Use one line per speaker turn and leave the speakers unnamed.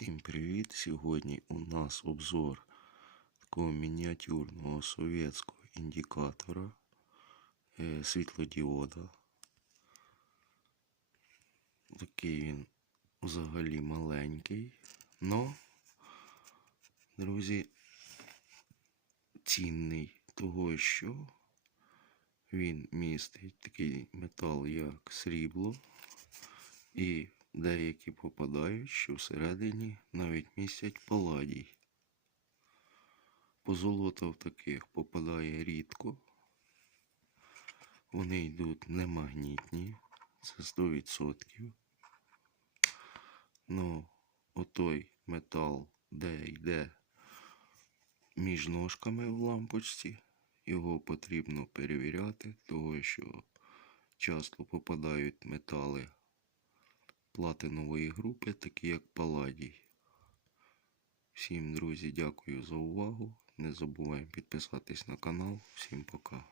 Всім привіт! Сьогодні у нас обзор такого мініатюрного совєтського індикатора е, світлодіода. Такий він взагалі маленький, но, друзі, цінний того, що він містить такий метал, як срібло, і деякі попадають, що всередині навіть містять паладій. Позолота в таких попадає рідко. Вони йдуть немагнітні, це 100%. Ну, отой метал, де йде між ножками в лампочці, його потрібно перевіряти, тому що часто попадають метали платинової групи, такі як Паладій. Всім, друзі, дякую за увагу. Не забуваємо підписатись на канал. Всім пока.